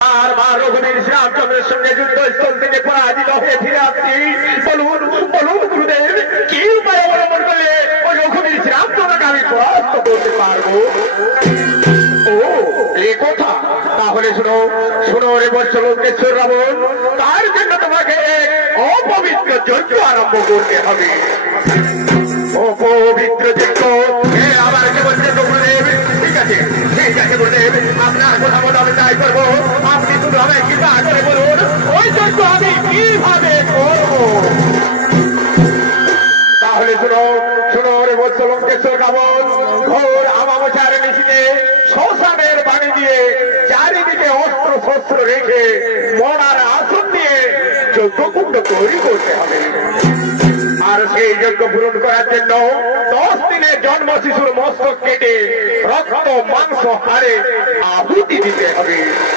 আর মা রঘুবীর শ্রীরামচন্দ্রের সঙ্গে যুদ্ধস্থল থেকে পরাজিত হয়ে ফিরে আসছি। বলুন বলুন গুরুদেব, কি উপায় অবলম্বন করলে ওই রঘুবীর শ্রীরামচন্দ্রকে আমি পরাস্ত করতে পারবো? ও এ কথা, তাহলে শোনো শোনো রে বৎস লঙ্কেশ্বর রাবণ, তার জন্য তোমাকে অপবিত্র যজ্ঞ আরম্ভ করতে হবে। অপবিত্র যজ্ঞ আবার কে বলছে গুরুদেব? ঠিক আছে ঠিক আছে গুরুদেব, আপনার কথা মতো আমি তাই করবো। আপনি শুধু আমায় কৃপা করে বলুন ওই যজ্ঞ আমি কিভাবে করবো। তাহলে শোনো শোনো রে বৎস লঙ্কেশ্বর রাবণ, ঘোর আমাবস্যার নিশিতে শ্মশানের বাণী দিয়ে চারিদিকে অস্ত্র শস্ত্র রেখে মরার আসন দিয়ে যজ্ঞকুণ্ড তৈরি করতে হবে। আর সেই যজ্ঞ পূরণ করার জন্য 10 দিনের জন্ম শিশুর মস্তক কেটে রক্ত মাংস হাড়ে আহুতি দিতে হবে।